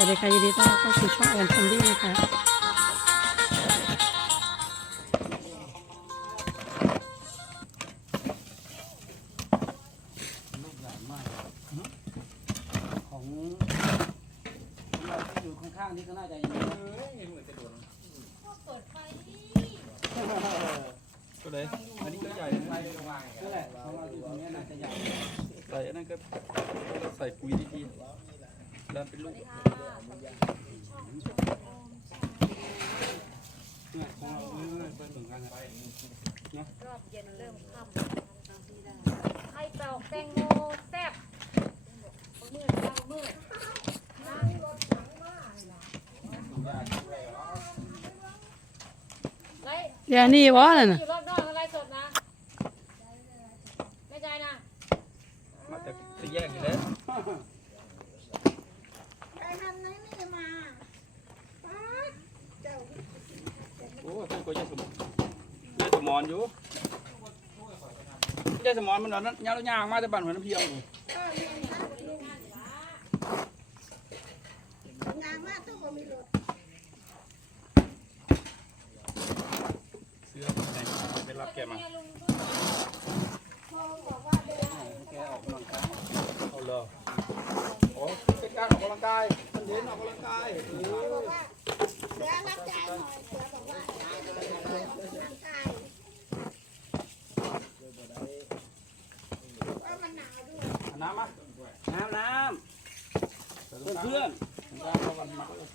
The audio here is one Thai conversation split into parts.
วัสดีค่ะยินดีต้อนรับเข้าสู่ช่องแอนฟอมดี้นะคะของเราที่อยู่ข้างๆนี่ก็น่าจะอยู่ก็เลยอันนี้ก็ใหญ่นะนั่นแหละของเราอยู่ตรงนี้น่าจะใหญ่ใส่อันนั้นก็ใส่ปุ๋ยดีๆ แล้วเป็นลูกเนี่ยของเราเออเป็นเหมือนกันนะรอบเย็นเริ่มค่ำไข่เปล่าแตงโมแซ่บมืดบามืดไล่ยานี่วะนั่นน่ะอยู่รอบนอกอะไรสดนะไม่ใจนะ มาจากสี่แยกอยู่แล้ว ไปทำนั้นนี่มาป๊าดเจ้า โอ้ย ก็ยายสมยายสมอนอยู่ยายสมอนมันนอนนั้นยาวย่างมาแต่บ้านหัวน้ำเพียวอยู่ก็เรียงานมากต้องบ่มีรถเสื้อไหนไปรับแกมาพ่อบอกว่าเดินแกออกกำลังกายเอาเลยโอ้เป็นการออกกำลังกายมันเน้นออกกำลังกายเออบอกว่าเสือรับใจหน่อยเสือบอกว่าได้เลยออกกำลังกายว่ามันหนาวด้วย เอา น้ำมาน้ำน้เพื่อนเพื่อนน้ำเข้ากันมาเลย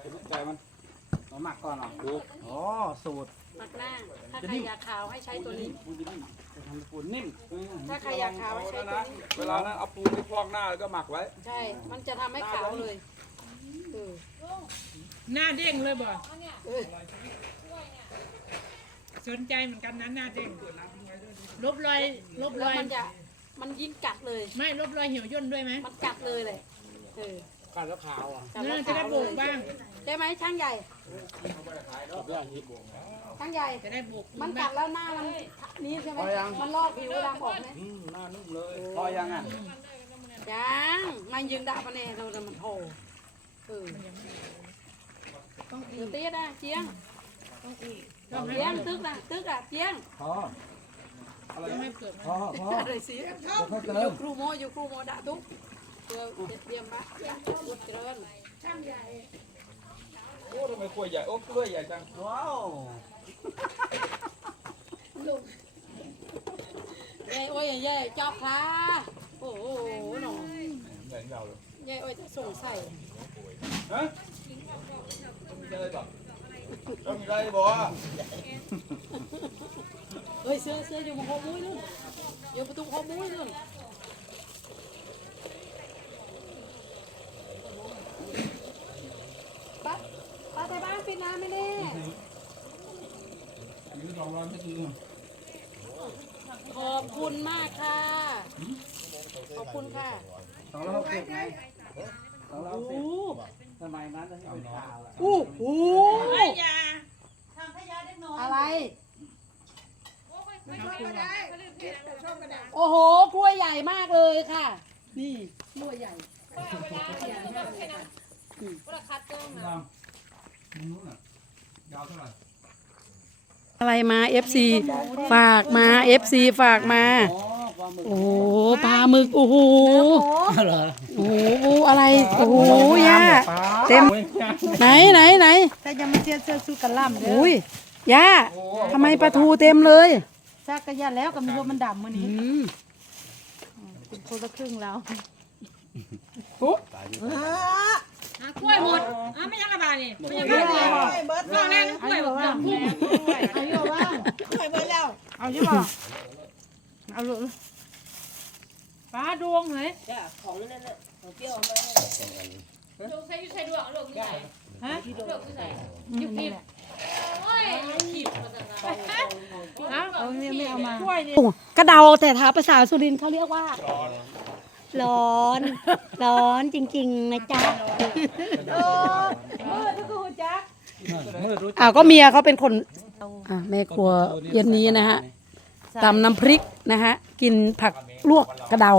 เป็นใจมันำเราหมักก่อนหรอดูอ๋อสูตรหมักหน้าถ้าใครอยากขาวให้ใช้ตัวนี้จะทำปูนนิ่มถ้าใครอยากขาวให้ใช้ตัวนี้เวลานั้นเอาปูนไปพอกหน้าแล้วก็หมักไว้ ใช่ มันจะทำให้ขาวเลยหน้าเด้งเลยบ่สนใจเหมือนกันนะหน้าเด้งลบรอยลบรอย มันจะมันยิ่งกัดเลย ไม่ลบรอยเหี่ยวย่นด้วยไหมมันกัดเลยเลยเออกัดแล้วขาวอะกัดเอแล้วอจะได้ขาวโบเลกยบ้าง ใช่ไหมช่างใหญ่ช่างใหญ่ จะได้โบกมันกัดแล้วหน้ามันนี้ใช่ไหมมันลอกผิวดำออกไหมอืมหน้านุ่มเลย พอยังอะยังมันยิงดาบมาแน่เราจะมันโผล่เออเดี๋ยวเตี้ยนะเจียงต้องให้เจียงตึกนะตึกอะเจียงพอ ต้องให้เกิดพอพออะไรสิเดี๋ยวค่อยอเติยู่มครูโมอยู่ครูโมดะทุกเดี๋ยวเตรียมมาอุดเจริญช่างใหญ่โอ้ทำไมกล้วยใหญ่โอ้กล้วยใหญ่จังว้าวยายอ้อยยายเจ้าคลาโอ้โหหนอใหญ่ยาวเลยยายอ้อยจะส่งใส่ฮะมีอะไรบ่ต้องมี อะไรบ่เฮ้ยเสื้อเสื้ออยู่มาหอมุ้ยนู่นอยู่ประตูหอมุ้ยนู่นป้าป้าแต่บ้านปิดน้ำไม่แน่ยืนสองร้อยไม่ถึงขอบคุณมากค่ะ ขอบคุณค่ะสองร้อยหกสิบไงสองร้อยหโอ้กโหสิบ สมัยนั้นที่เป็นข่าวอะโอ้โหยาอะไร ไม่ชอบก็ได้คิดแต่ชอบก็ได้โอ้โหกล้วยใหญ่มากเลยค่ะ นี่กล้วยใหญ่ยาวมึงรู้น่ะยาวเท่าไหร่อะไรมา FC ฝากมา FC ฝากมา อ๋อปลา หมึกโอ้โหปลาหมึกโอ้โหเหรอโอ้โหอะไรโอ้โหย่าเต็มไหนไหนไหนถ้ายังไม่เสียเสื้อสู้กันล่ำเด้ออุ้ยย่าทำไมปลาทูเต็มเลยซักกระยานแล้วก็มีว่ามันดำมื้ออืนี้มเป็นคนละครึ่งแล้วกล้วยหมดอะไม่ยังระบาดนี่ไม่ยังระบาดนี่นอกแน่นกล้วยหมดพุ่งเอาอยู่ว่าเคยเบิดแล้ว เอาอยู่บ่เอาลูก ป้าดวงเลยลูกใส่ใส่ดวงลูกใส่ฮะลูกใส่ยุบนี่แหละโอ้ยขีดมาจากไหนเอาเอาเนี่ยไม่เอามากล้วยนี่โอ้กระเดาแต่ถาภาษาสุรินทร์เขาเรียกว่า ร้อน ร้อนจริง ๆ นะจ๊ะเออทุกคนจักมืดรู้อ้าวก็เมียเขาเป็นคนอะแม่ครัวเย็นนี้นะฮะตำน้ำพริกนะฮะกินผักลวกกระเดา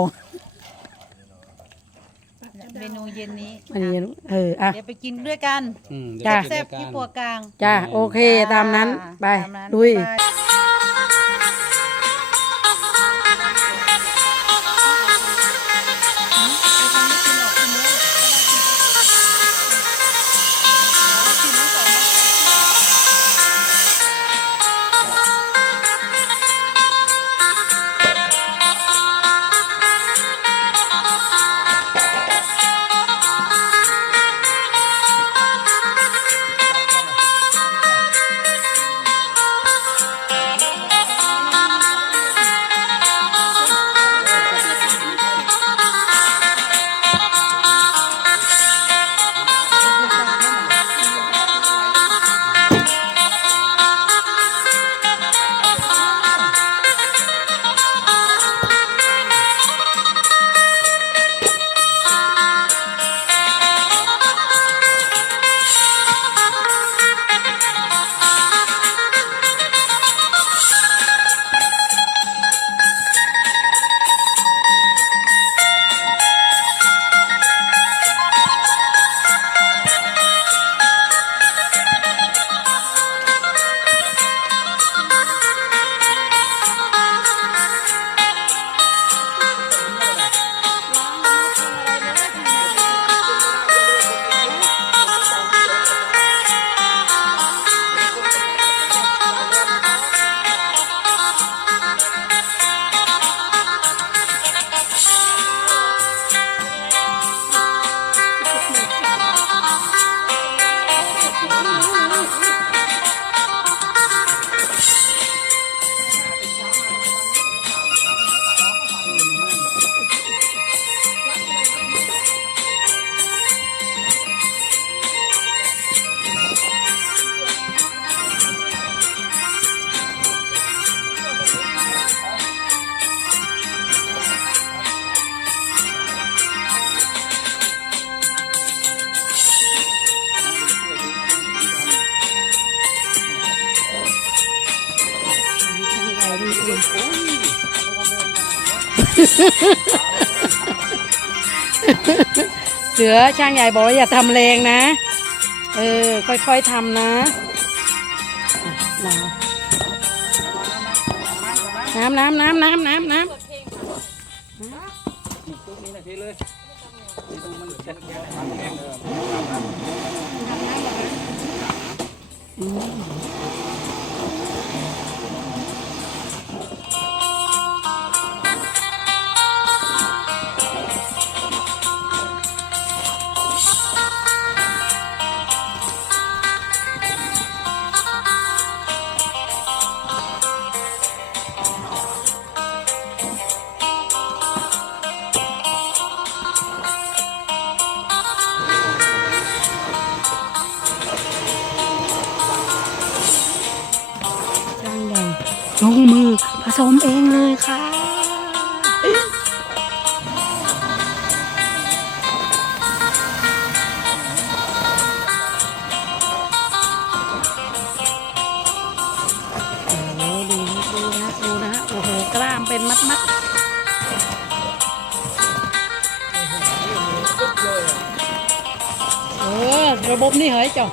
เมนูเย็นนี้อันนี้เอออะ เดี๋ยวไปกินด้วยกันอืมจ้ะเดี๋ยวแซ่ไปบกินที่ด้วยปัวกันกลางจ้าโอเคตามนั้นไปตามนั้นลุยบ๊า เสือช่างใหญ่บอกว่าอย่าทำแรงนะ เออ ค่อยๆทำนะน้ำน้ำน้ำน้ำน้ำน้ำตุ๊กนี้นะพี่เลยนี่ต้อ ลงมือผสมเองเลยค่ะดูนะฮะดูนะฮะโอ้โหกรามเป็นมัดมัดเออระบบนี่เฮ้ยเจ้า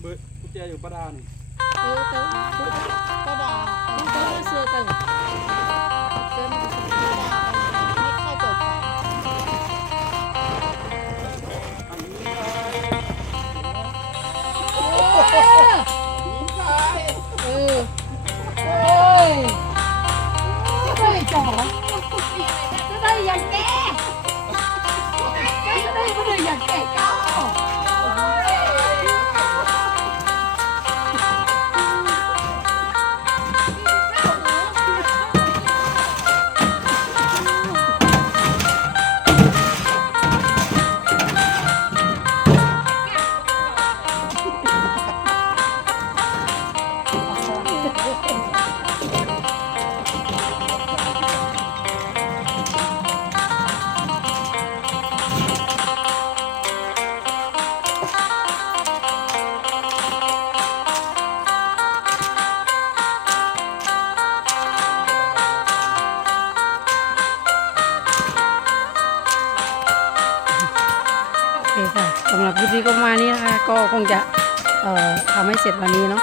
เบิร์กุญแจอยู่ประดานี่ก็ด่าไม่เข้อเปิด หรับคลิปนี้ก็ประมาณนี้นะคะ ก็คงจะเอ่อทำให้เสร็จวันนี้เนาะ